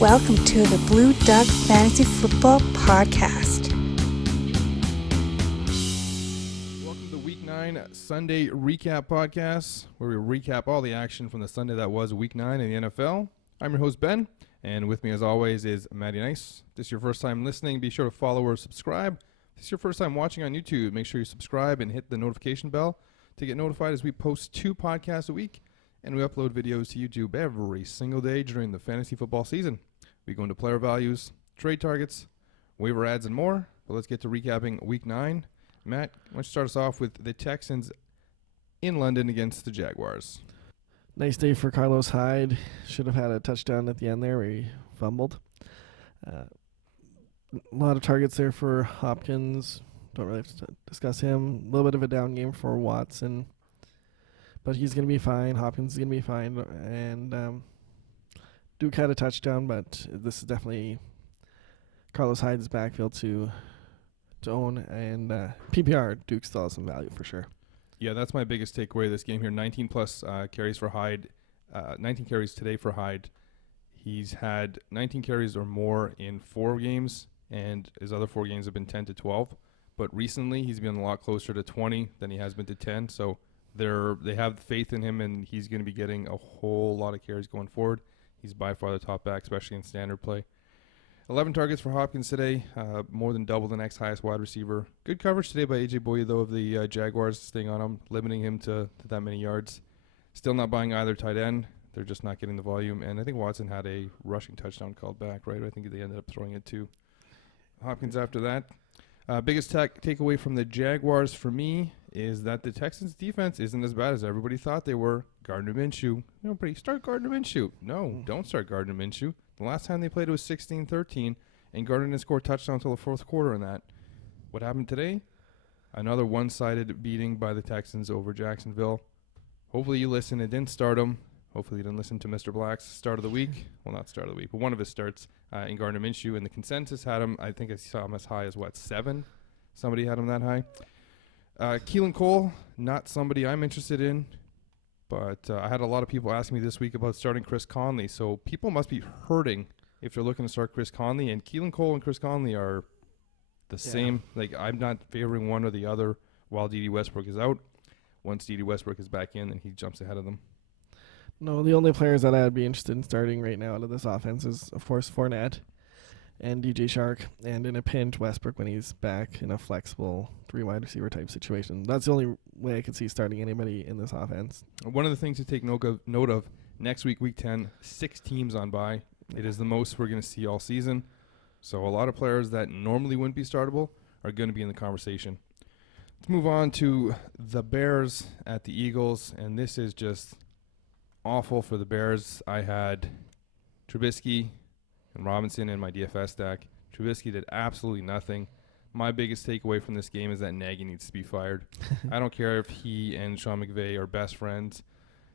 Welcome to the Blue Duck Fantasy Football Podcast. Welcome to Week 9 Sunday Recap Podcast, where we recap all the action from the Sunday that was Week 9 in the NFL. I'm your host, Ben, and with me as always is Maddie Nice. If this is your first time listening, be sure to follow or subscribe. If this is your first time watching on YouTube, make sure you subscribe and hit the notification bell to get notified as we post 2 podcasts a week, and we upload videos to YouTube every single day during the fantasy football season. We go into player values, trade targets, waiver ads, and more. But let's get to recapping Week 9. Matt, why don't you start us off with the Texans in London against the Jaguars? Nice day for Carlos Hyde. Should have had a touchdown at the end there where he fumbled. A lot of targets there for Hopkins. Don't really have to discuss him. A little bit of a down game for Watson. But he's going to be fine. Hopkins is going to be fine. And Duke had a touchdown, but this is definitely Carlos Hyde's backfield to own. And PPR, Duke still has some value for sure. Yeah, that's my biggest takeaway of this game here. 19 plus carries for Hyde. 19 carries today for Hyde. He's had 19 carries or more in 4 games, and his other 4 games have been 10 to 12. But recently, he's been a lot closer to 20 than he has been to 10. So they have faith in him, and he's going to be getting a whole lot of carries going forward. He's by far the top back, especially in standard play. 11 targets for Hopkins today, more than double the next highest wide receiver. Good coverage today by A.J. Boye, though, of the Jaguars, staying on him, limiting him to that many yards. Still not buying either tight end. They're just not getting the volume. And I think Watson had a rushing touchdown called back, right? I think they ended up throwing it to Hopkins after that. Biggest takeaway from the Jaguars for me is that the Texans' defense isn't as bad as everybody thought they were. Gardner Minshew. Start Gardner Minshew. No, don't start Gardner Minshew. The last time they played it was 16-13, and Gardner didn't score a touchdown until the 4th quarter in that. What happened today? Another one-sided beating by the Texans over Jacksonville. Hopefully you listened and didn't start him. Hopefully you didn't listen to Mr. Black's start of the week. Well, not start of the week, but one of his starts in Gardner Minshew. And the consensus had him, I think I saw him as high as, 7? Somebody had him that high. Keelan Cole, not somebody I'm interested in. But I had a lot of people ask me this week about starting Chris Conley. So people must be hurting if they're looking to start Chris Conley. And Keelan Cole and Chris Conley are the same. Like, I'm not favoring one or the other while D.D. Westbrook is out. Once D.D. Westbrook is back in, then he jumps ahead of them. No, the only players that I'd be interested in starting right now out of this offense is, of course, Fournette and DJ Shark, and in a pinch, Westbrook when he's back in a flexible 3 wide receiver type situation. That's the only way I could see starting anybody in this offense. One of the things to take note of next week, Week 10, 6 teams on bye. It is the most we're going to see all season. So a lot of players that normally wouldn't be startable are going to be in the conversation. Let's move on to the Bears at the Eagles, and this is just awful for the Bears. I had Trubisky and Robinson in my DFS stack. Trubisky did absolutely nothing. My biggest takeaway from this game is that Nagy needs to be fired. I don't care if he and Sean McVay are best friends.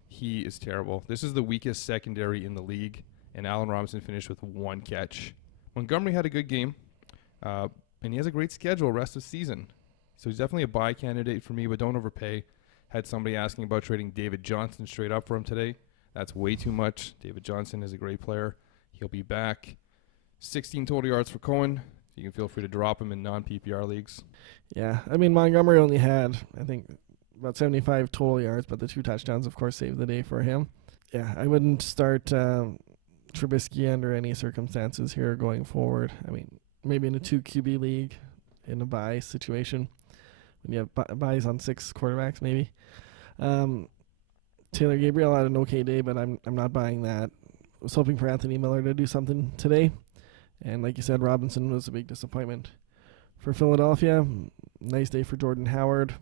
He is terrible. This is the weakest secondary in the league, and Allen Robinson finished with 1 catch. Montgomery had a good game, and he has a great schedule rest of the season. So he's definitely a buy candidate for me, but don't overpay. Had somebody asking about trading David Johnson straight up for him today. That's way too much. David Johnson is a great player. He'll be back. 16 total yards for Cohen. You can feel free to drop him in non-PPR leagues. Yeah, I mean, Montgomery only had, I think, about 75 total yards, but the 2 touchdowns, of course, saved the day for him. Yeah, I wouldn't start Trubisky under any circumstances here going forward. I mean, maybe in a 2 QB league, in a buy situation, when you have buys on 6 quarterbacks, maybe. Taylor Gabriel had an okay day, but I'm not buying that. I was hoping for Anthony Miller to do something today. And like you said, Robinson was a big disappointment for Philadelphia. Nice day for Jordan Howard.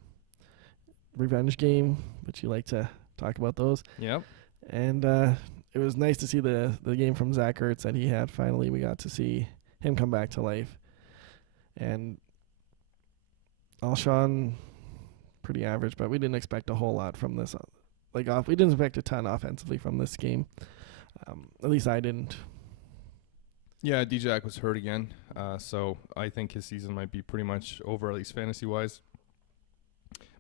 Revenge game, but you like to talk about those. Yep. And it was nice to see the game from Zach Ertz that he had. Finally, we got to see him come back to life. And Alshon, pretty average, but we didn't expect a whole lot from this. We didn't expect a ton offensively from this game. At least I didn't. Yeah, D-Jack was hurt again, so I think his season might be pretty much over, at least fantasy-wise.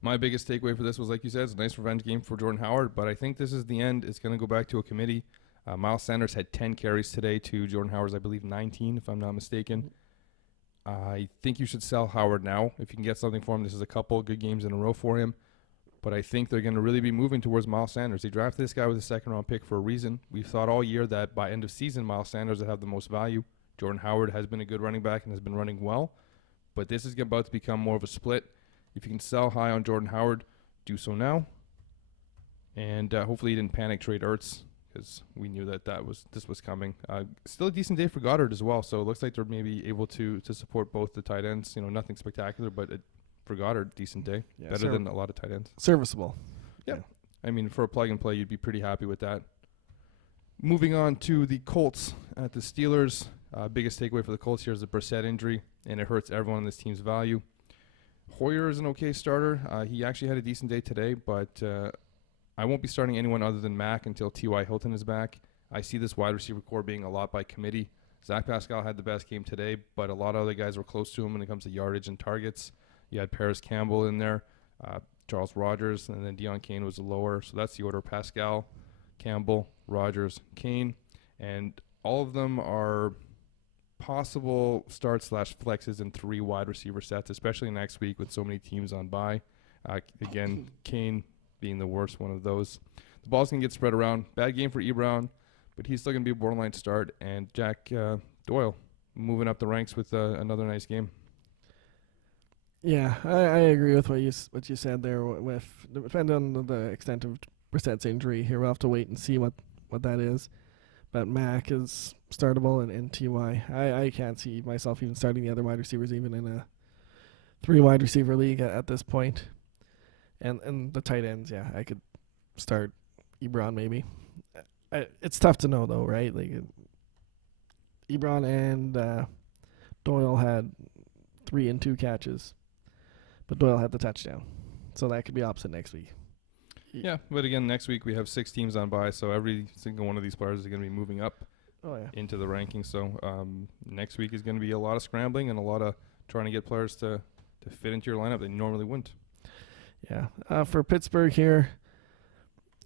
My biggest takeaway for this was, like you said, it's a nice revenge game for Jordan Howard, but I think this is the end. It's going to go back to a committee. Miles Sanders had 10 carries today to Jordan Howard's, I believe, 19, if I'm not mistaken. I think you should sell Howard now if you can get something for him. This is a couple good games in a row for him. But I think they're going to really be moving towards Miles Sanders. They drafted this guy with a second-round pick for a reason. We've thought all year that by end of season, Miles Sanders would have the most value. Jordan Howard has been a good running back and has been running well. But this is about to become more of a split. If you can sell high on Jordan Howard, do so now. And hopefully you didn't panic trade Ertz, because we knew that this was coming. Still a decent day for Goddard as well, so it looks like they're maybe able to support both the tight ends. Nothing spectacular, but for Goddard, decent day. Yeah, Better than a lot of tight ends. Serviceable. Yeah. I mean, for a plug and play, you'd be pretty happy with that. Moving on to the Colts at the Steelers. Biggest takeaway for the Colts here is the Brissett injury, and it hurts everyone in this team's value. Hoyer is an okay starter. He actually had a decent day today, but I won't be starting anyone other than Mack until T.Y. Hilton is back. I see this wide receiver core being a lot by committee. Zach Pascal had the best game today, but a lot of other guys were close to him when it comes to yardage and targets. You had Paris Campbell in there, Charles Rogers, and then Deion Kane was lower. So that's the order: Pascal, Campbell, Rogers, Kane. And all of them are possible start/flexes in 3 wide receiver sets, especially next week with so many teams on bye. Again, Kane being the worst one of those. The ball's going to get spread around. Bad game for Brown, but he's still going to be a borderline start. And Jack Doyle moving up the ranks with another nice game. Yeah, I agree with what you said there. With depending on the extent of Brissett's injury here, we'll have to wait and see what that is. But Mack is startable, and Ty. I can't see myself even starting the other wide receivers even in a 3 wide receiver league at this point. And the tight ends, yeah, I could start Ebron maybe. It's tough to know though, right? Like Ebron and Doyle had 3 and 2 catches, but Doyle had the touchdown, so that could be opposite next week. Yeah, but again, next week we have 6 teams on bye, so every single one of these players is going to be moving up into the rankings. So next week is going to be a lot of scrambling and a lot of trying to get players to fit into your lineup that you normally wouldn't. Yeah. For Pittsburgh here,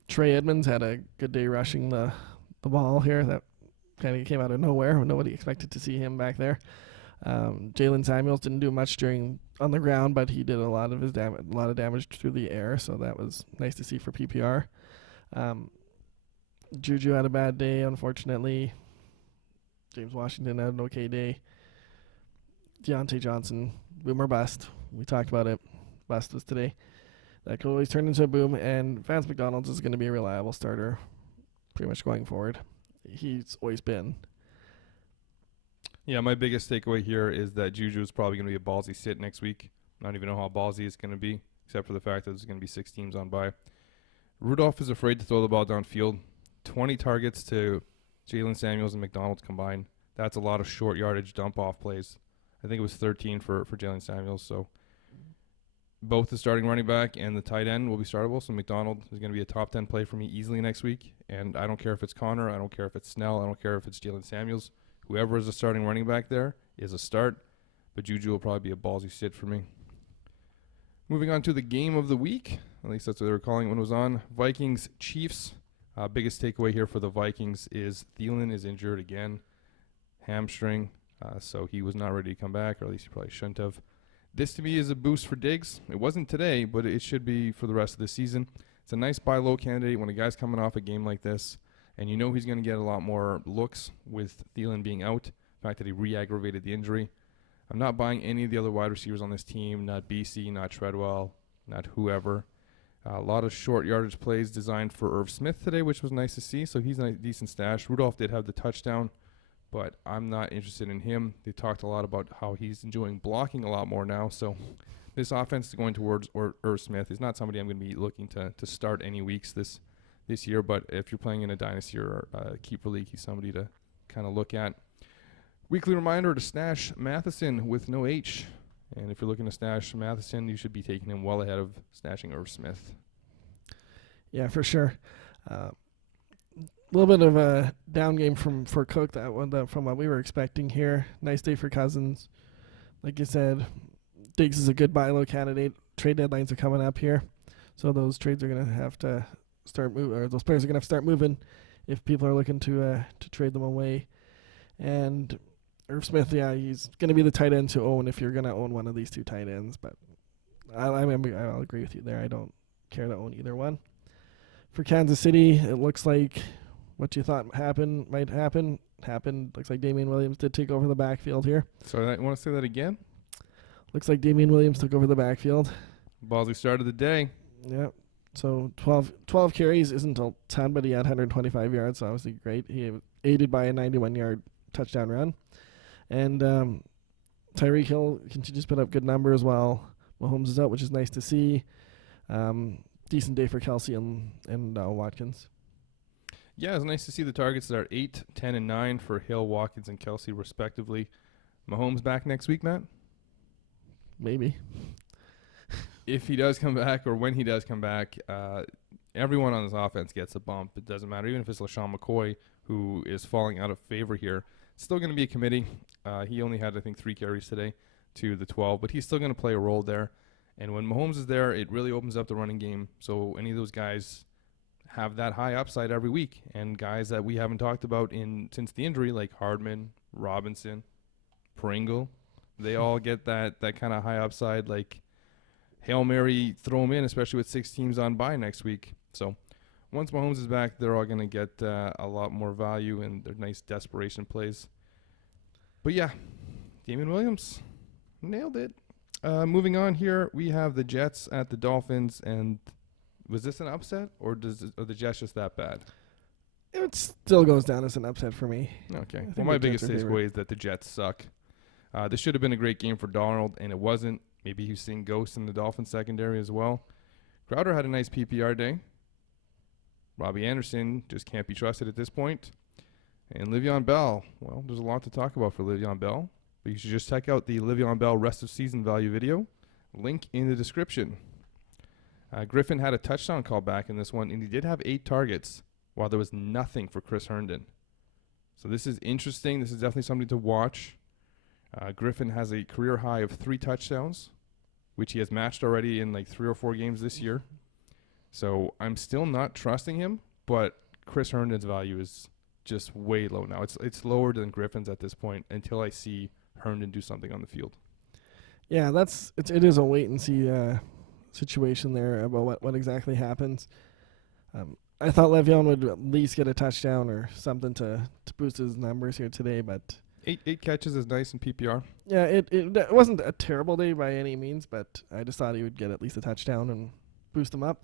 Trey Edmonds had a good day rushing the ball here. That kind of came out of nowhere. Nobody expected to see him back there. Jalen Samuels didn't do much on the ground, but he did a lot of damage through the air, so that was nice to see for PPR. Juju had a bad day, unfortunately. James Washington had an okay day. Deontay Johnson, boom or bust. We talked about it. Bust was today. That could always turn into a boom, and Vance McDonald's is going to be a reliable starter pretty much going forward. He's always been. Yeah, my biggest takeaway here is that Juju is probably going to be a ballsy sit next week. I don't even know how ballsy it's going to be, except for the fact that there's going to be 6 teams on bye. Rudolph is afraid to throw the ball downfield. 20 targets to Jalen Samuels and McDonald combined. That's a lot of short yardage dump-off plays. I think it was 13 for Jalen Samuels. So both the starting running back and the tight end will be startable. So McDonald is going to be a top 10 play for me easily next week. And I don't care if it's Connor. I don't care if it's Snell. I don't care if it's Jalen Samuels. Whoever is the starting running back there is a start, but Juju will probably be a ballsy sit for me. Moving on to the game of the week, at least that's what they were calling it when it was on. Vikings-Chiefs. Biggest takeaway here for the Vikings is Thielen is injured again, hamstring, so he was not ready to come back, or at least he probably shouldn't have. This to me is a boost for Diggs. It wasn't today, but it should be for the rest of the season. It's a nice buy low candidate when a guy's coming off a game like this. And you know he's going to get a lot more looks with Thielen being out. The fact that he re-aggravated the injury. I'm not buying any of the other wide receivers on this team. Not BC, not Treadwell, not whoever. A lot of short yardage plays designed for Irv Smith today, which was nice to see. So he's a decent stash. Rudolph did have the touchdown, but I'm not interested in him. They talked a lot about how he's enjoying blocking a lot more now. So this offense is going towards Irv Smith. He's not somebody I'm going to be looking to start any weeks this year, but if you're playing in a dynasty or keeper league, he's somebody to kind of look at. Weekly reminder to stash Matheson with no H. And if you're looking to stash Matheson, you should be taking him well ahead of stashing Irv Smith. Yeah, for sure. A little bit of a down game for Cook from what we were expecting here. Nice day for Cousins. Like you said, Diggs is a good buy low candidate. Trade deadlines are coming up here, so those trades are going to have to start moving, or those players are going to have to start moving if people are looking to trade them away. And Irv Smith, yeah, he's going to be the tight end to own if you're going to own one of these two tight ends. But I'll agree with you there. I don't care to own either one. For Kansas City, it looks like what you thought might happen happened. Looks like Damian Williams did take over the backfield here. So I want to say that again. Looks like Damian Williams took over the backfield. Ballsy start of the day. Yeah. So 12 carries isn't a ton, but he had 125 yards, so obviously great. He was aided by a 91-yard touchdown run. And Tyreek Hill continues to put up good numbers while Mahomes is out, which is nice to see. Decent day for Kelsey and Watkins. Yeah, it's nice to see the targets that are 8, 10, and 9 for Hill, Watkins, and Kelsey, respectively. Mahomes back next week, Matt? Maybe. If he does come back, or when he does come back, everyone on this offense gets a bump. It doesn't matter. Even if it's LaShawn McCoy, who is falling out of favor here, still going to be a committee. He only had, I think, 3 carries today to the 12, but he's still going to play a role there. And when Mahomes is there, it really opens up the running game. So any of those guys have that high upside every week. And guys that we haven't talked about since the injury, like Hardman, Robinson, Pringle, they all get that kind of high upside, like Hail Mary, throw them in, especially with 6 teams on bye next week. So once Mahomes is back, they're all going to get a lot more value, and they're nice desperation plays. But yeah, Damian Williams nailed it. Moving on here, we have the Jets at the Dolphins, and was this an upset, or are the Jets just that bad? It still goes down as an upset for me. Okay. Well, my biggest takeaway is that the Jets suck. This should have been a great game for Darnold, and it wasn't. Maybe he's seeing ghosts in the Dolphins secondary as well. Crowder had a nice PPR day. Robbie Anderson just can't be trusted at this point. And Le'Veon Bell, well, there's a lot to talk about for Le'Veon Bell. But you should just check out the Le'Veon Bell rest of season value video. Link in the description. Griffin had a touchdown call back in this one, and he did have 8 targets while there was nothing for Chris Herndon. So this is interesting. This is definitely something to watch. Griffin has a career high of 3 touchdowns, which he has matched already in like 3 or 4 games this year. So I'm still not trusting him, but Chris Herndon's value is just way low now. It's lower than Griffin's at this point until I see Herndon do something on the field. Yeah, it is a wait and see situation there about what exactly happens. I thought Le'Veon would at least get a touchdown or something to boost his numbers here today, but 8 catches is nice in PPR. yeah, it wasn't a terrible day by any means, but I just thought he would get at least a touchdown and boost him up.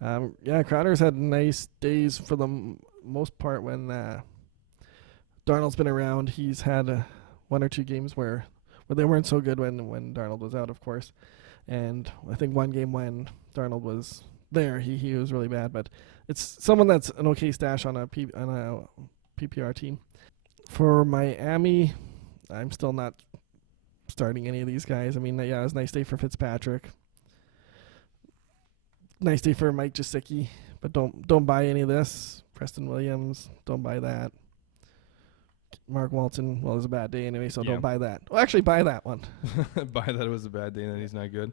Crowder's had nice days for the most part when Darnold's been around. He's had 1 or 2 games where they weren't so good when Darnold was out, of course. And I think one game when Darnold was there, he was really bad. But it's someone that's an okay stash on a PPR team. For Miami, I'm still not starting any of these guys. I mean, yeah, it was a nice day for Fitzpatrick. Nice day for Mike Gesicki, but don't buy any of this. Preston Williams, don't buy that. Mark Walton, well, it was a bad day anyway, so don't buy that. Well, actually, buy that one. Buy that it was a bad day and then he's not good.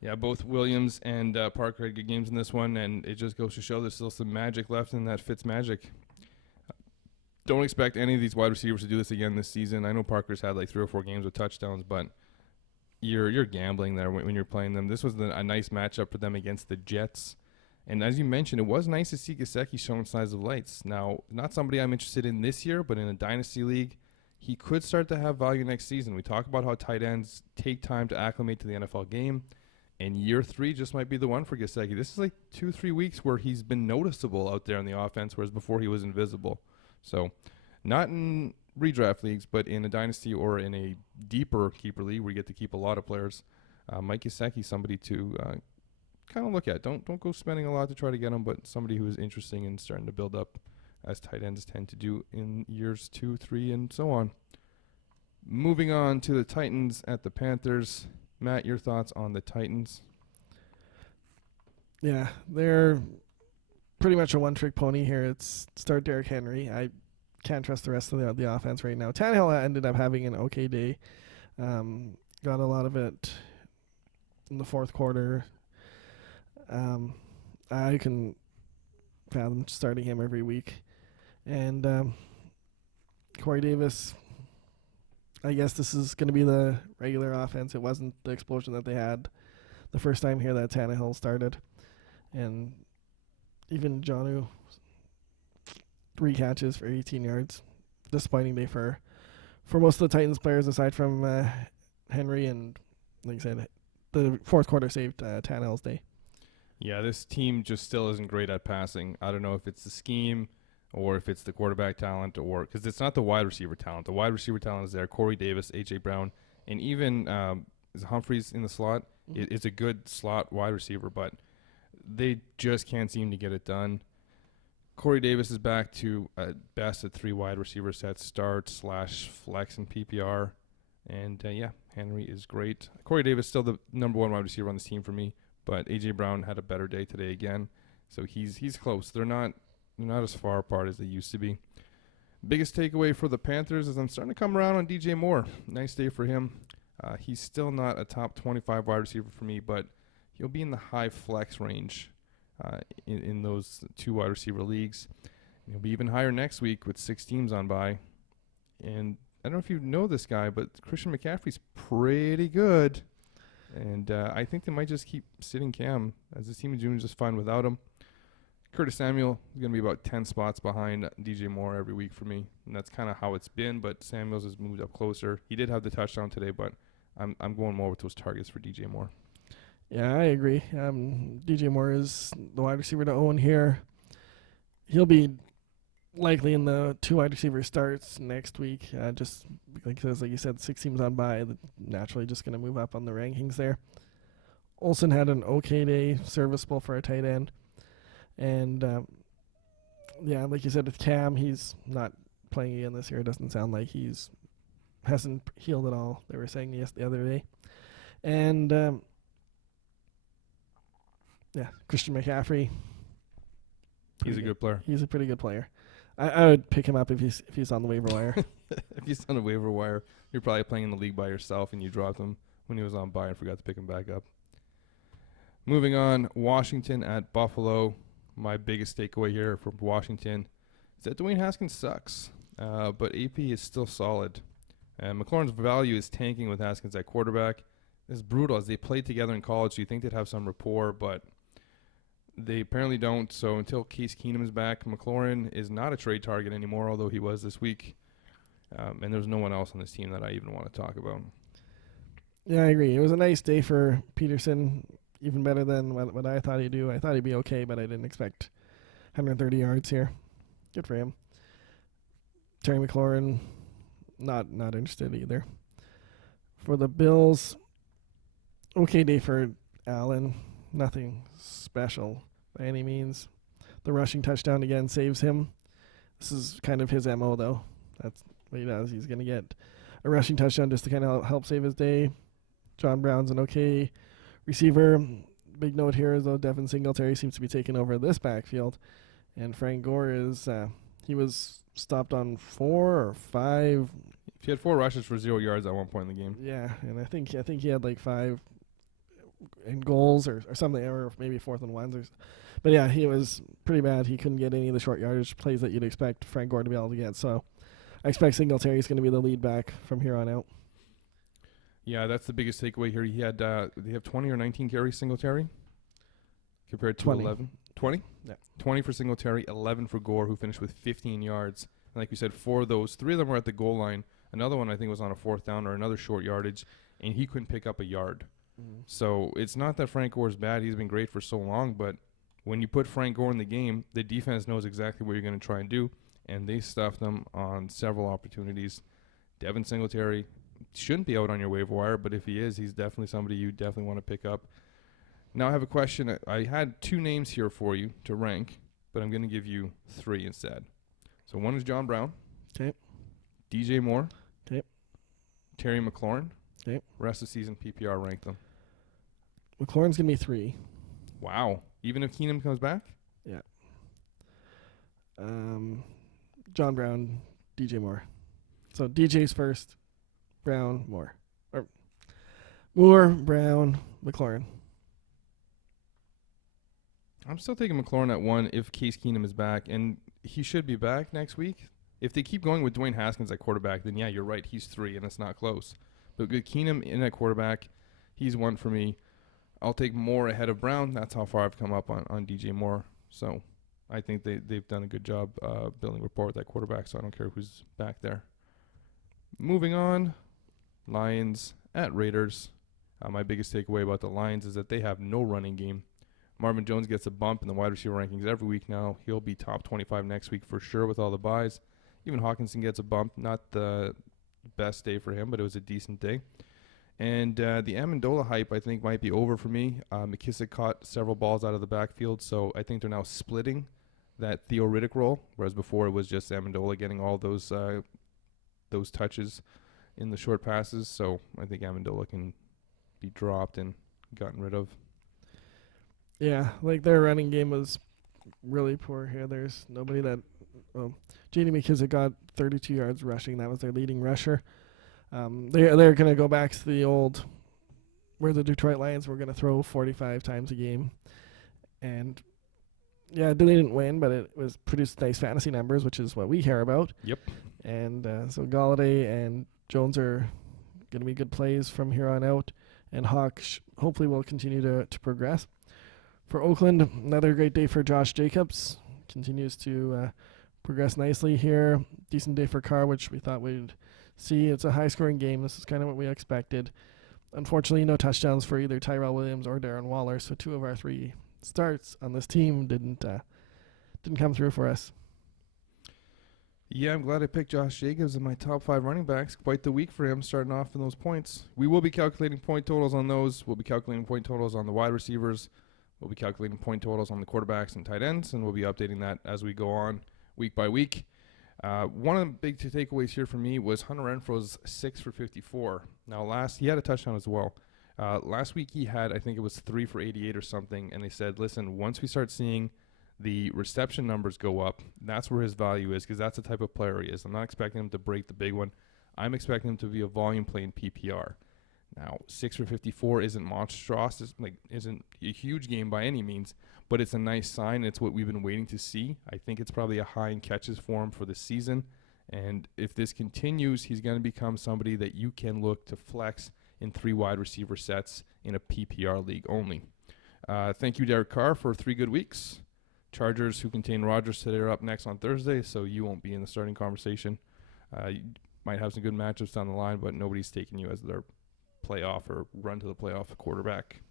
Yeah, both Williams and Parker had good games in this one, and it just goes to show there's still some magic left in that Fitz magic. Don't expect any of these wide receivers to do this again this season. I know Parker's had like 3 or 4 games with touchdowns, but you're gambling there when you're playing them. This was a nice matchup for them against the Jets. And as you mentioned, it was nice to see Gesicki showing signs of lights. Now, not somebody I'm interested in this year, but in a dynasty league, he could start to have value next season. We talk about how tight ends take time to acclimate to the NFL game, and year 3 just might be the one for Gesicki. This is like 2-3 weeks where he's been noticeable out there in the offense, whereas before he was invisible. So, not in redraft leagues, but in a dynasty or in a deeper keeper league where you get to keep a lot of players, Mike Gesicki, somebody to kind of look at. Don't go spending a lot to try to get him, but somebody who is interesting and starting to build up as tight ends tend to do in years 2, 3, and so on. Moving on to the Titans at the Panthers. Matt, your thoughts on the Titans? Yeah, they're pretty much a one-trick pony here. It's start Derrick Henry. I can't trust the rest of the offense right now. Tannehill ended up having an okay day. Got a lot of it in the fourth quarter. I can fathom starting him every week. And Corey Davis, I guess this is going to be the regular offense. It wasn't the explosion that they had the first time here that Tannehill started. And even Jonnu, 3 catches for 18 yards. Disappointing day for most of the Titans players aside from Henry, and like I said, the fourth quarter saved Tannehill's day. Yeah, this team just still isn't great at passing. I don't know if it's the scheme or if it's the quarterback talent, or because it's not the wide receiver talent. The wide receiver talent is there. Corey Davis, A.J. Brown, and even is Humphreys in the slot. It's a good slot wide receiver, but they just can't seem to get it done. Corey Davis is back to best at 3 wide receiver sets, start/flex and PPR. And Henry is great. Corey Davis still the number 1 wide receiver on this team for me, but A.J. Brown had a better day today again. So he's close. They're not as far apart as they used to be. Biggest takeaway for the Panthers is I'm starting to come around on DJ Moore. Nice day for him. He's still not a top 25 wide receiver for me, but he'll be in the high flex range in those 2 wide receiver leagues. And he'll be even higher next week with 6 teams on bye. And I don't know if you know this guy, but Christian McCaffrey's pretty good. And I think they might just keep sitting Cam, as this team is doing just fine without him. Curtis Samuel is going to be about 10 spots behind DJ Moore every week for me. And that's kind of how it's been, but Samuels has moved up closer. He did have the touchdown today, but I'm going more with those targets for DJ Moore. Yeah, I agree. DJ Moore is the wide receiver to own here. He'll be likely in the 2 wide receiver starts next week. Just like you said, 6 teams on bye, naturally just going to move up on the rankings there. Olsen had an okay day, serviceable for a tight end. And, like you said, with Cam, he's not playing again this year. It doesn't sound like hasn't healed at all. They were saying the other day. And, Christian McCaffrey. He's a good player. He's a pretty good player. I would pick him up if he's on the waiver wire. If he's on the waiver wire, you're probably playing in the league by yourself and you dropped him when he was on bye and forgot to pick him back up. Moving on, Washington at Buffalo. My biggest takeaway here from Washington is that Dwayne Haskins sucks, but AP is still solid. And McLaurin's value is tanking with Haskins at quarterback. It's brutal. As they played together in college, so you think they'd have some rapport, but they apparently don't. So until Case Keenum is back, McLaurin is not a trade target anymore, although he was this week. And there's no one else on this team that I even want to talk about. Yeah, I agree. It was a nice day for Peterson, even better than what I thought he'd do. I thought he'd be okay, but I didn't expect 130 yards here. Good for him. Terry McLaurin, not interested either. For the Bills, okay day for Allen. Nothing special by any means. The rushing touchdown again saves him. This is kind of his MO, though. That's what he does. He's going to get a rushing touchdown just to kind of help save his day. John Brown's an okay receiver. Big note here is, though, Devin Singletary seems to be taking over this backfield. And Frank Gore is, he was stopped on 4 or 5. He had 4 rushes for 0 yards at one point in the game. Yeah, and I think he had like 5 in goals or something, or maybe 4th and 1s. But yeah, he was pretty bad. He couldn't get any of the short yardage plays that you'd expect Frank Gore to be able to get. So I expect Singletary is going to be the lead back from here on out. Yeah, that's the biggest takeaway here. He had they have 20 or 19 carries Singletary compared to 20. 11. 20? Yeah. 20 for Singletary, 11 for Gore, who finished with 15 yards. And like we said, 4 of those, 3 of them were at the goal line. Another one I think was on a 4th down or another short yardage, and he couldn't pick up a yard. Mm-hmm. So it's not that Frank Gore's bad. He's been great for so long, but when you put Frank Gore in the game, the defense knows exactly what you're going to try and do, and they stuffed them on several opportunities. Devin Singletary shouldn't be out on your waiver wire, but if he is, he's definitely somebody you definitely want to pick up. Now I have a question. I had 2 names here for you to rank, but I'm going to give you 3 instead. So one is John Brown. Okay. DJ Moore. Okay. Terry McLaurin. Okay. Rest of the season PPR rank them. McLaurin's going to be 3. Wow. Even if Keenum comes back? Yeah. John Brown, DJ Moore. So DJ's first, Brown, Moore. Or Moore, Brown, McLaurin. I'm still taking McLaurin at 1 if Case Keenum is back. And he should be back next week. If they keep going with Dwayne Haskins at quarterback, then yeah, you're right. He's 3, and it's not close. But with Keenum in at quarterback, he's 1 for me. I'll take Moore ahead of Brown. That's how far I've come up on DJ Moore. So I think they've done a good job building rapport with that quarterback, so I don't care who's back there. Moving on, Lions at Raiders. My biggest takeaway about the Lions is that they have no running game. Marvin Jones gets a bump in the wide receiver rankings every week now. He'll be top 25 next week for sure with all the buys. Even Hawkinson gets a bump. Not the best day for him, but it was a decent day. And the Amendola hype, I think, might be over for me. McKissick caught several balls out of the backfield, so I think they're now splitting that Theo Riddick role, whereas before it was just Amendola getting all those touches in the short passes. So I think Amendola can be dropped and gotten rid of. Yeah, like their running game was really poor here. There's nobody that. J.D. McKissick got 32 yards rushing. That was their leading rusher. They're going to go back to the old where the Detroit Lions were going to throw 45 times a game. And, yeah, they didn't win, but it was produced nice fantasy numbers, which is what we care about. Yep. And so Galladay and Jones are going to be good plays from here on out. And Hawk hopefully will continue to progress. For Oakland, another great day for Josh Jacobs. Continues to progress nicely here. Decent day for Carr, which we thought we'd see. It's a high-scoring game. This is kind of what we expected. Unfortunately, no touchdowns for either Tyrell Williams or Darren Waller, so 2 of our 3 starts on this team didn't come through for us. Yeah, I'm glad I picked Josh Jacobs in my top 5 running backs. Quite the week for him starting off in those points. We will be calculating point totals on those. We'll be calculating point totals on the wide receivers. We'll be calculating point totals on the quarterbacks and tight ends, and we'll be updating that as we go on week by week. One of the big takeaways here for me was Hunter Renfro's 6 for 54. Now, he had a touchdown as well. Last week he had, I think it was 3 for 88 or something, and they said, listen, once we start seeing the reception numbers go up, that's where his value is, because that's the type of player he is. I'm not expecting him to break the big one. I'm expecting him to be a volume play in PPR. Now, 6 for 54 isn't monstrous, isn't a huge game by any means, but it's a nice sign. It's what we've been waiting to see. I think it's probably a high in catches for him for the season, and if this continues, he's going to become somebody that you can look to flex in 3 wide receiver sets in a PPR league only. Thank you, Derek Carr, for 3 good weeks. Chargers, who contain Rodgers today, are up next on Thursday, so you won't be in the starting conversation. You might have some good matchups down the line, but nobody's taking you as their playoff or run to the playoff quarterback.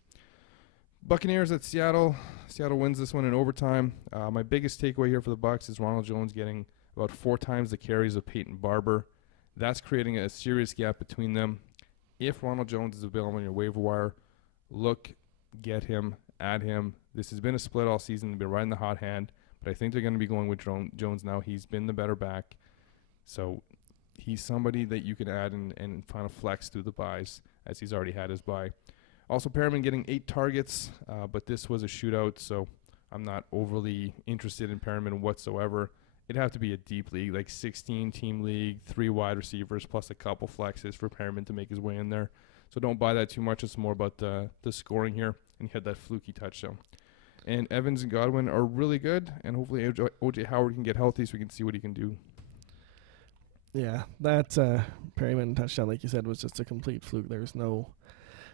Buccaneers at Seattle. Seattle wins this one in overtime. My biggest takeaway here for the Bucs is Ronald Jones getting about 4 times the carries of Peyton Barber. That's creating a serious gap between them. If Ronald Jones is available on your waiver wire, get him, add him. This has been a split all season. They've been riding the hot hand, but I think they're going to be going with Jones now. He's been the better back. So he's somebody that you can add and kind of flex through the buys, as he's already had his buy. Also, Perriman getting 8 targets, but this was a shootout, so I'm not overly interested in Perriman whatsoever. It'd have to be a deep league, like 16-team league, 3 wide receivers, plus a couple flexes for Perriman to make his way in there. So don't buy that too much. It's more about the scoring here, and he had that fluky touchdown. And Evans and Godwin are really good, and hopefully O.J. Howard can get healthy so we can see what he can do. Yeah, that Perryman touchdown, like you said, was just a complete fluke. There's no,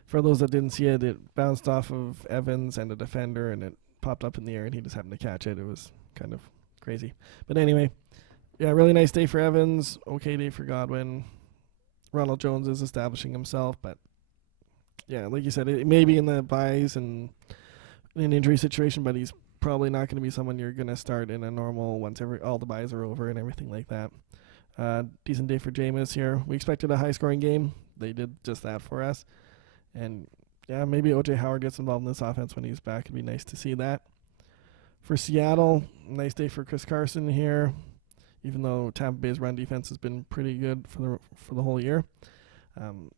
for those that didn't see it, it bounced off of Evans and a defender, and it popped up in the air, and he just happened to catch it. It was kind of crazy. But anyway, yeah, really nice day for Evans, okay day for Godwin. Ronald Jones is establishing himself, but yeah, like you said, it may be in the buys and in an injury situation, but he's probably not going to be someone you're going to start in a normal once all the buys are over and everything like that. Decent day for Jameis here. We expected a high-scoring game. They did just that for us. And, yeah, maybe O.J. Howard gets involved in this offense when he's back. It'd be nice to see that. For Seattle, nice day for Chris Carson here, even though Tampa Bay's run defense has been pretty good for the whole year.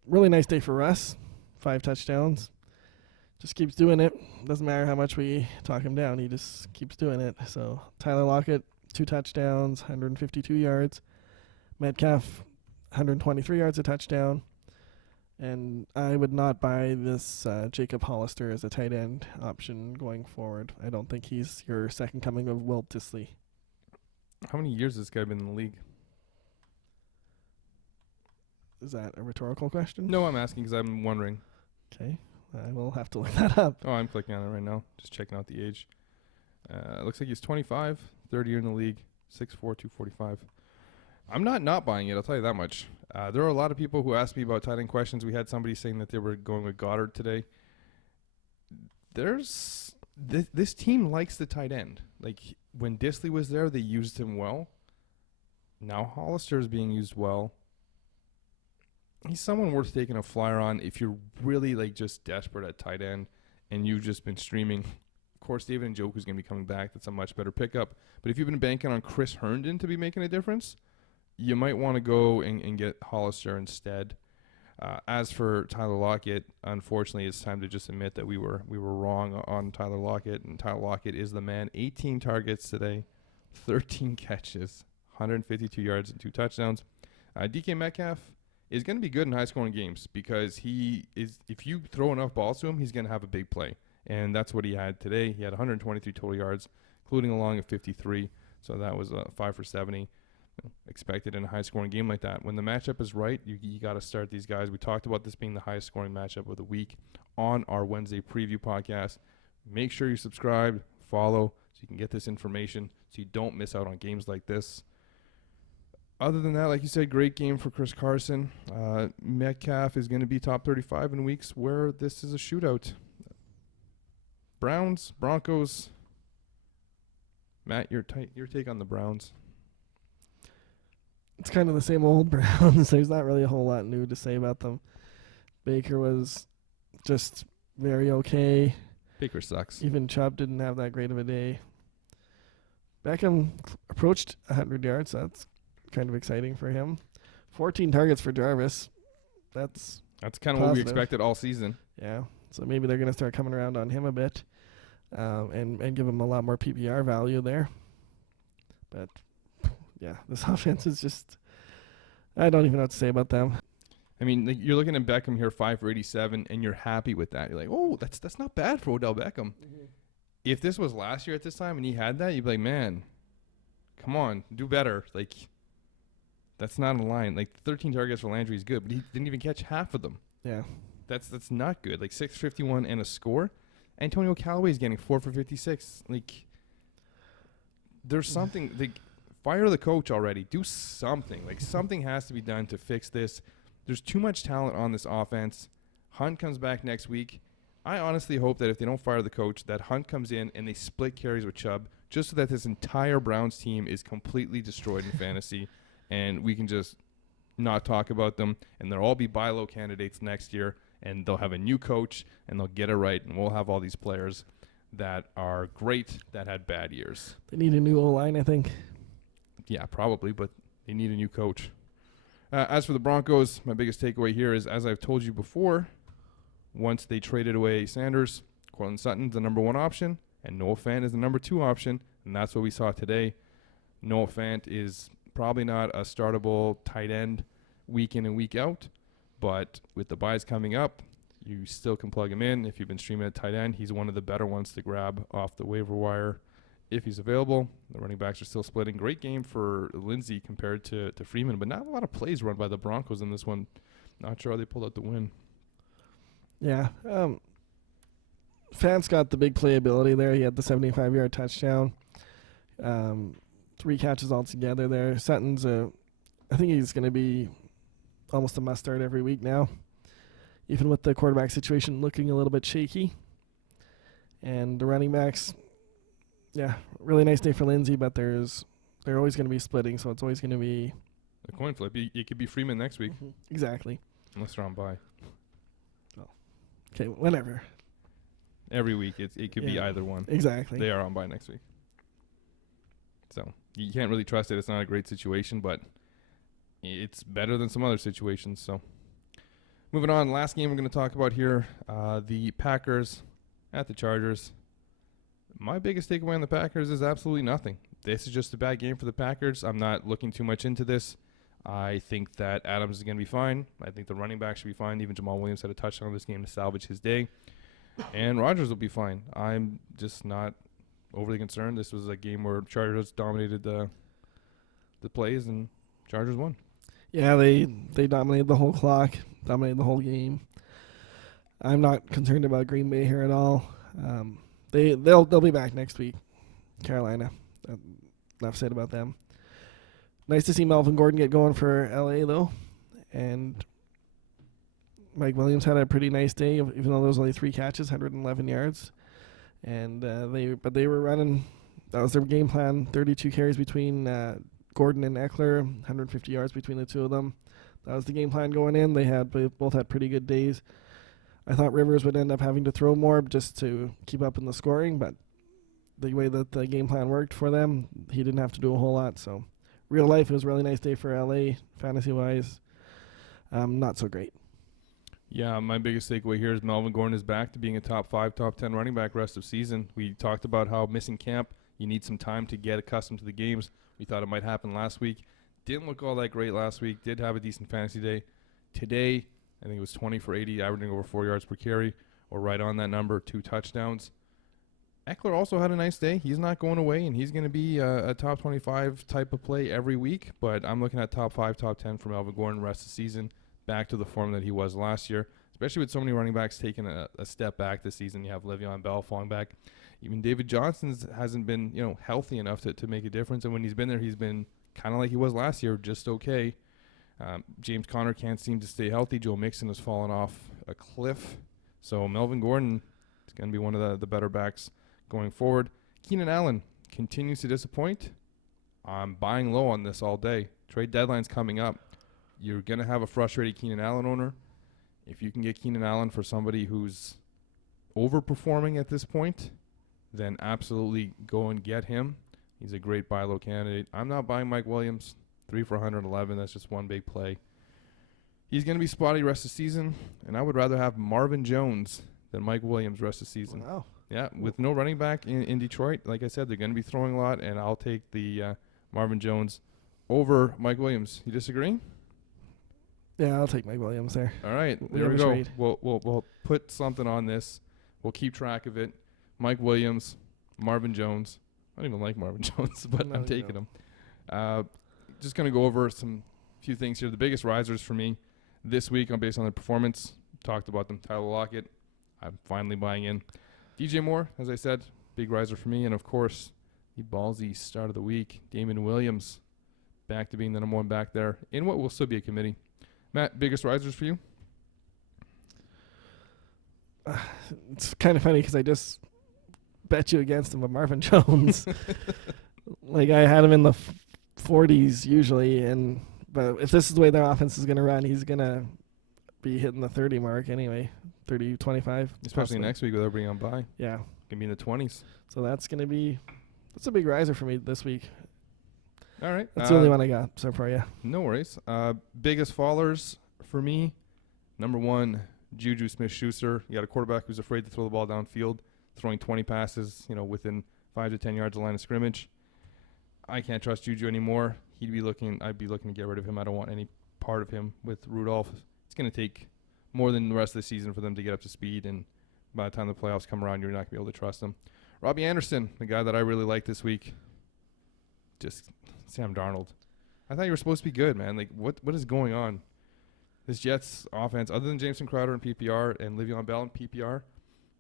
Really nice day for Russ. 5 touchdowns. Just keeps doing it. Doesn't matter how much we talk him down. He just keeps doing it. So Tyler Lockett, 2 touchdowns, 152 yards. Metcalf, 123 yards, a touchdown. And I would not buy this Jacob Hollister as a tight end option going forward. I don't think he's your second coming of Wilt Disley. How many years has this guy been in the league? Is that a rhetorical question? No, I'm asking because I'm wondering. Okay. I will have to look that up. Oh, I'm clicking on it right now. Just checking out the age. Looks like he's 25, third year in the league, 6'4", 245. I'm not buying it, I'll tell you that much. There are a lot of people who asked me about tight end questions. We had somebody saying that they were going with Goddard today. This team likes the tight end. Like, when Disley was there, they used him well. Now Hollister is being used well. He's someone worth taking a flyer on if you're really like just desperate at tight end and you've just been streaming. Of course, David Njoku's going to be coming back. That's a much better pickup. But if you've been banking on Chris Herndon to be making a difference, you might want to go and get Hollister instead. As for Tyler Lockett, unfortunately, it's time to just admit that we were wrong on Tyler Lockett, and Tyler Lockett is the man. 18 targets today, 13 catches, 152 yards and 2 touchdowns. DK Metcalf is going to be good in high-scoring games because if you throw enough balls to him, he's going to have a big play. And that's what he had today. He had 123 total yards, including a long of 53. So that was 5 for 70. Expected in a high-scoring game like that. When the matchup is right, you got to start these guys. We talked about this being the highest-scoring matchup of the week on our Wednesday preview podcast. Make sure you subscribe, follow, so you can get this information so you don't miss out on games like this. Other than that, like you said, great game for Chris Carson. Metcalf is going to be top 35 in weeks where this is a shootout. Browns, Broncos. Matt, your take on the Browns. It's kind of the same old Browns. There's not really a whole lot new to say about them. Baker was just very okay. Baker sucks. Even Chubb didn't have that great of a day. Beckham approached 100 yards. So that's kind of exciting for him. 14 targets for Jarvis. That's kind of what we expected all season. Yeah. So maybe they're going to start coming around on him a bit and give him a lot more PPR value there. But, yeah, this offense is just – I don't even know what to say about them. I mean, like, you're looking at Beckham here, 5 for 87, and you're happy with that. You're like, oh, that's not bad for Odell Beckham. Mm-hmm. If this was last year at this time and he had that, you'd be like, man, come on, do better. Like – that's not a line. Like 13 targets for Landry is good, but he didn't even catch half of them. Yeah. That's not good. Like 651 and a score. Antonio Callaway's getting 4 for 56. Like there's something like fire the coach already. Do something. Like something has to be done to fix this. There's too much talent on this offense. Hunt comes back next week. I honestly hope that if they don't fire the coach, that Hunt comes in and they split carries with Chubb just so that this entire Browns team is completely destroyed in fantasy. And we can just not talk about them, and they'll all be buy low candidates next year, and they'll have a new coach, and they'll get it right, and we'll have all these players that are great that had bad years. They need a new O-line, I think. Yeah, probably, but they need a new coach. As for the Broncos, my biggest takeaway here is, as I've told you before, once they traded away Sanders, Courtland Sutton's the number 1 option, and Noah Fant is the number 2 option, and that's what we saw today. Noah Fant is probably not a startable tight end week in and week out, but with the buys coming up, you still can plug him in. If you've been streaming at tight end, he's one of the better ones to grab off the waiver wire if he's available. The running backs are still splitting. Great game for Lindsey compared to Freeman, but not a lot of plays run by the Broncos in this one. Not sure how they pulled out the win. Yeah. Fant's got the big playability there. He had the 75-yard touchdown. 3 catches altogether there. Sutton's I think he's going to be almost a must-start every week now, even with the quarterback situation looking a little bit shaky. And the running backs, yeah, really nice day for Lindsey, but they're always going to be splitting, so it's always going to be a coin flip. It could be Freeman next week. Mm-hmm. Exactly. Unless they're on bye. Oh. Okay, whenever. Every week, it could be either one. Exactly. They are on bye next week. So you can't really trust it. It's not a great situation, but it's better than some other situations. So moving on, last game we're going to talk about here, the Packers at the Chargers. My biggest takeaway on the Packers is absolutely nothing. This is just a bad game for the Packers. I'm not looking too much into this. I think that Adams is going to be fine. I think the running back should be fine. Even Jamal Williams had a touchdown on this game to salvage his day. And Rodgers will be fine. I'm just not overly concerned. This was a game where Chargers dominated the the plays, and Chargers won. Yeah, they dominated the whole clock, dominated the whole game. I'm not concerned about Green Bay here at all. They'll be back next week. Carolina. Enough said about them. Nice to see Melvin Gordon get going for LA though, and Mike Williams had a pretty nice day, even though there was only 3 catches, 111 yards, and they were running. That was their game plan. 32 carries between Gordon and Eckler, 150 yards between the two of them. That was the game plan going in. They both had pretty good days. I thought Rivers would end up having to throw more just to keep up in the scoring, but the way that the game plan worked for them, he didn't have to do a whole lot. So, real life, it was a really nice day for LA, fantasy-wise. Not so great. Yeah, my biggest takeaway here is Melvin Gordon is back to being a top 5, top 10 running back rest of season. We talked about how missing camp, you need some time to get accustomed to the games. We thought it might happen last week. Didn't look all that great last week. Did have a decent fantasy day. Today, I think it was 20 for 80, averaging over 4 yards per carry, or right on that number, 2 touchdowns. Eckler also had a nice day. He's not going away, and he's going to be a top 25 type of play every week. But I'm looking at top 5, top 10 for Melvin Gordon rest of the season, back to the form that he was last year, especially with so many running backs taking a step back this season. You have Le'Veon Bell falling back. Even David Johnson hasn't been healthy enough to make a difference. And when he's been there, he's been kind of like he was last year, just okay. James Conner can't seem to stay healthy. Joe Mixon has fallen off a cliff. So Melvin Gordon is going to be one of the better backs going forward. Keenan Allen continues to disappoint. I'm buying low on this all day. Trade deadline's coming up. You're going to have a frustrated Keenan Allen owner. If you can get Keenan Allen for somebody who's overperforming at this point, then absolutely go and get him. He's a great buy low candidate. I'm not buying Mike Williams. 3 for 111. That's just one big play. He's going to be spotty rest of the season, and I would rather have Marvin Jones than Mike Williams rest of the season. Wow. Yeah, with no running back in Detroit, like I said, they're going to be throwing a lot, and I'll take the Marvin Jones over Mike Williams. You disagree? Yeah, I'll take Mike Williams there. All right, there we go. We'll put something on this. We'll keep track of it. Mike Williams, Marvin Jones. I don't even like Marvin Jones, but I'm taking him. Just going to go over few things here. The biggest risers for me this week based on their performance. Talked about them. Tyler Lockett. I'm finally buying in. DJ Moore, as I said, big riser for me. And, of course, the ballsy start of the week, Damon Williams, back to being the number 1 back there in what will still be a committee. Matt, biggest risers for you? It's kind of funny because I just bet you against him with Marvin Jones. Like, I had him in the 40s usually, but if this is the way their offense is going to run, he's going to be hitting the 30 mark anyway, 30, 25. Especially possibly. Next week with everybody on bye. Yeah. Going to be in the 20s. So that's a big riser for me this week. All right. That's the only one I got so far, yeah. No worries. Biggest fallers for me, number 1, Juju Smith-Schuster. You got a quarterback who's afraid to throw the ball downfield, throwing 20 passes, within 5 to 10 yards of the line of scrimmage. I can't trust Juju anymore. I'd be looking to get rid of him. I don't want any part of him with Rudolph. It's going to take more than the rest of the season for them to get up to speed, and by the time the playoffs come around, you're not going to be able to trust them. Robbie Anderson, the guy that I really like this week. Just Sam Darnold. I thought you were supposed to be good, man. Like, what is going on? This Jets offense, other than Jameson Crowder in PPR and Le'Veon Bell in PPR,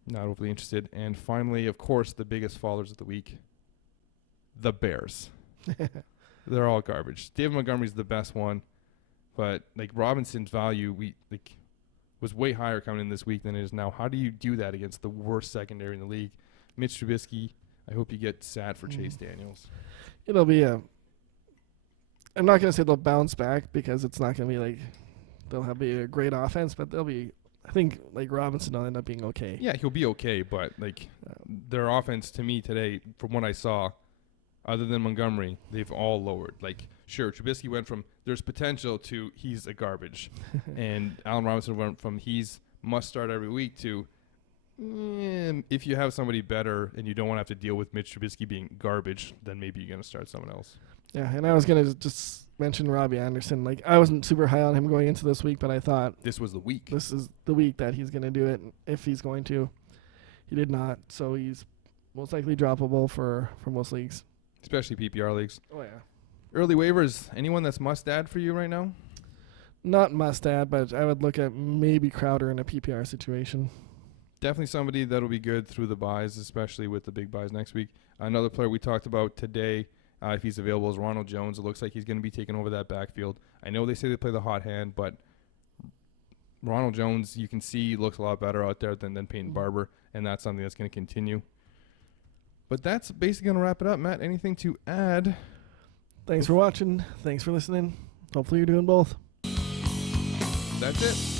not overly interested. And finally, of course, the biggest fallers of the week, the Bears. They're all garbage. David Montgomery's the best one, but Robinson's value was way higher coming in this week than it is now. How do you do that against the worst secondary in the league? Mitch Trubisky, I hope you get sat for Chase Daniels. It'll be I'm not going to say they'll bounce back because it's not going to be they'll be a great offense, but I think Robinson will end up being okay. Yeah, he'll be okay, but their offense to me today, from what I saw, other than Montgomery, they've all lowered. Sure, Trubisky went from there's potential to he's a garbage. And Allen Robinson went from he's must start every week to if you have somebody better and you don't want to have to deal with Mitch Trubisky being garbage, then maybe you're going to start someone else. Yeah, and I was going to just mention Robbie Anderson. I wasn't super high on him going into this week, but I thought this was the week. This is the week that he's going to do it if he's going to. He did not, so he's most likely droppable for most leagues. Especially PPR leagues. Oh, yeah. Early waivers. Anyone that's must add for you right now? Not must add, but I would look at maybe Crowder in a PPR situation. Definitely somebody that'll be good through the buys, especially with the big buys next week. Another player we talked about today, if he's available, is Ronald Jones. It looks like he's going to be taking over that backfield. I know they say they play the hot hand, but Ronald Jones, you can see, looks a lot better out there than Peyton Barber, and that's something that's going to continue. But that's basically going to wrap it up. Matt, anything to add? Thanks for watching. Thanks for listening. Hopefully you're doing both. That's it.